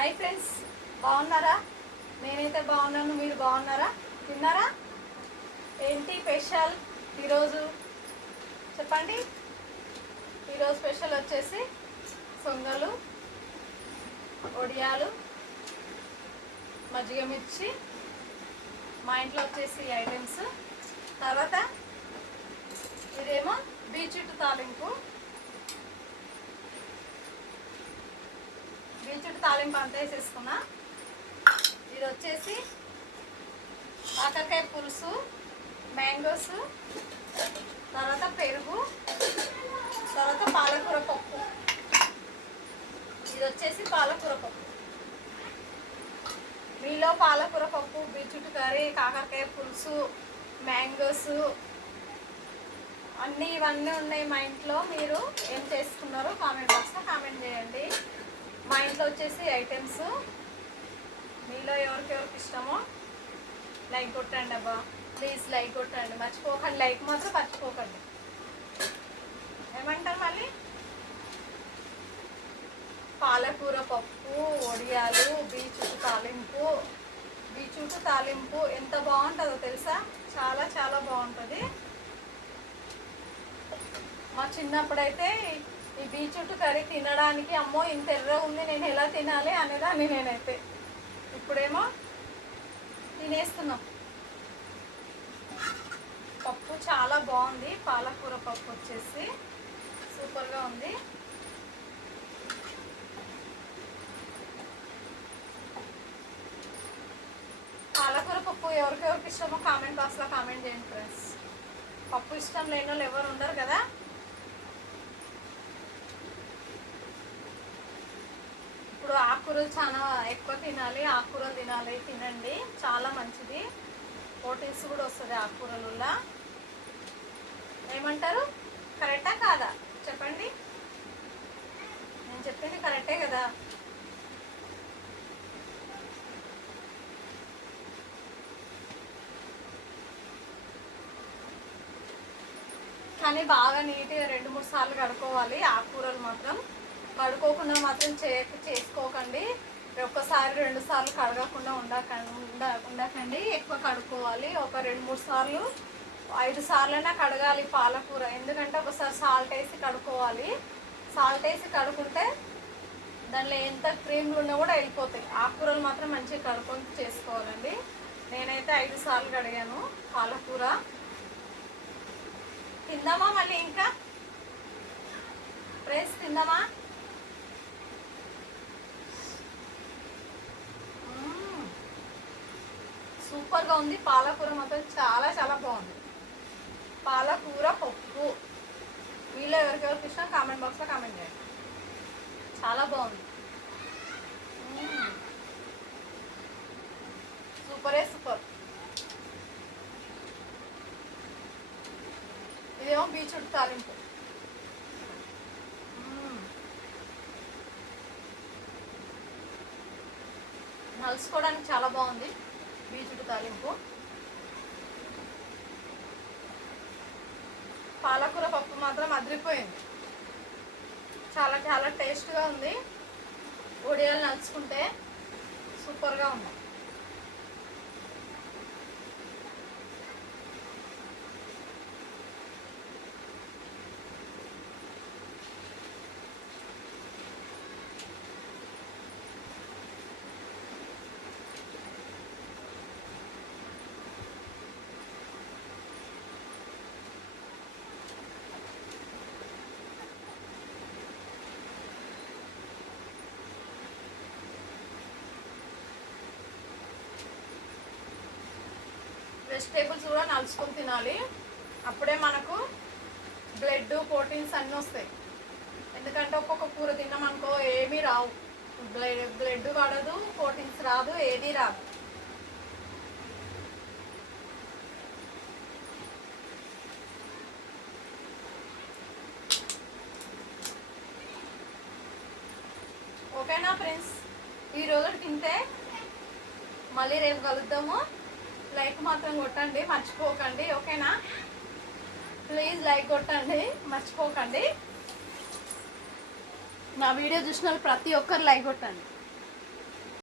Hi friends, బాగున్నారా? నేనైతే బాగున్నాను. మీరు బాగున్నారా? తిన్నారా? ఏంటి స్పెషల్ ఈరోజు చెప్పండి. ఈరోజు స్పెషల్ వచ్చేసి సొంగలు, ఒడియాలు, మజ్జిగ మిర్చి. మా ఇంట్లో వచ్చేసి ఐటమ్స్. తర్వాత ఇదేమో బీచుట్టు తాలింపు. బీచుట్టు తాలింపు అంతా వేసేసుకున్నా. ఇది వచ్చేసి కాకరకాయ పులుసు, మ్యాంగోస్, తర్వాత పెరుగు, తర్వాత పాలకూర పప్పు. ఇది వచ్చేసి పాలకూర పప్పు. మీలో పాలకూర పప్పు, బీచుట్టు కర్రీ, కాకరకాయ పులుసు, మ్యాంగోస్ ఇవన్నీ ఉన్నాయి మా ఇంట్లో. మీరు ఏం చేసుకున్నారో కామెంట్ బాక్స్లో కామెంట్ చేయండి. మా ఇంట్లో వచ్చేసి ఐటమ్స్. మీలో ఎవరికెవరికి ఇష్టమో లైక్ కొట్టండి అబ్బా, ప్లీజ్ లైక్ కొట్టండి, మర్చిపోకండి. లైక్ మాత్రం మర్చిపోకండి. ఏమంటారు మళ్ళీ? పాలకూర పప్పు, ఒడియాలు, బీచుట్టు తాలింపు. బీచుట్టు తాలింపు ఎంత బాగుంటుందో తెలుసా? చాలా చాలా బాగుంటుంది. మా చిన్నప్పుడైతే ఈ బీచుట్టు కర్రీ తినడానికి అమ్మో ఇంత ఎర్ర ఉంది, నేను ఎలా తినాలి అనేదాన్ని నేనైతే. ఇప్పుడేమో తినేస్తున్నాం. పప్పు చాలా బాగుంది. పాలకూర పప్పు వచ్చేసి సూపర్గా ఉంది. పాలకూర పప్పు ఎవరికెవరికి ఇష్టమో కామెంట్ బాక్స్లో కామెంట్ చేయండి ఫ్రెండ్స్. పప్పు ఇష్టం లేని వాళ్ళు ఎవరు ఉండరు కదా. ఇప్పుడు ఆకుకూరలు చాలా ఎక్కువ తినాలి. ఆకుకూరలు తినండి, చాలా మంచిది. ప్రోటీన్స్ కూడా వస్తుంది ఆకుకూరలలో. ఏమంటారు? కరెక్టా కాదా చెప్పండి. నేను చెప్పింది కరెక్టే కదా. కానీ బాగా నీట్గా 2-3 సార్లు కడుక్కోవాలి. ఆకుకూరలు మాత్రం కడుక్కోకుండా మాత్రం చేసుకోకండి. ఒక్కసారి 2 సార్లు కడగకుండా ఉండకండి. ఎక్కువ కడుక్కోవాలి. ఒక 2-3 సార్లు, 5 సార్లైనా కడగాలి పాలకూర. ఎందుకంటే ఒకసారి సాల్ట్ వేసి కడుక్కోవాలి. సాల్ట్ వేసి కడుక్కుంటే దానిలో ఎంత క్రీమ్లు ఉన్నా కూడా వెళ్ళిపోతాయి. ఆకుకూరలు మాత్రం మంచిగా కడుక్కొని చేసుకోవాలండి. నేనైతే 5 సార్లు కడిగాను పాలకూర. తిందామా మళ్ళీ? ఇంకా ఫ్రెండ్స్ తిందామా? సూపర్గా ఉంది. పాలకూర మాత్రం చాలా చాలా బాగుంది. పాలకూర పప్పు మీలో ఎవరికెవరికి ఇష్టం కామెంట్ బాక్స్లో కామెంట్ చేయండి. చాలా బాగుంది. సూపరే సూపర్. ఇదేమో బీచుట్టు తాలింపు. నలుసుకోవడానికి చాలా బాగుంది బీచుట్టు తాలింపు. పాలకూర పప్పు మాత్రం అదిరిపోయింది. చాలా చాలా టేస్ట్గా ఉంది. ఒడియాలు నలుచుకుంటే సూపర్గా ఉంది. వెజిటేబుల్స్ కూడా నలుచుకొని తినాలి. అప్పుడే మనకు బ్లడ్, ప్రోటీన్స్ అన్నీ వస్తాయి. ఎందుకంటే ఒక్కొక్క కూర తిన్నామనుకో ఏమీ రావు. బ్లడ్ పడదు, ప్రోటీన్స్ రాదు, ఏదీ రాదు. ఓకేనా ఫ్రెండ్స్? ఈరోజు తింటే మళ్ళీ రేపు కలుద్దాము. లైక్ మాత్రం కొట్టండి, మర్చిపోకండి. ఓకేనా? ప్లీజ్ లైక్ కొట్టండి, మర్చిపోకండి. నా వీడియో చూసిన ప్రతి ఒక్కరు లైక్ కొట్టండి.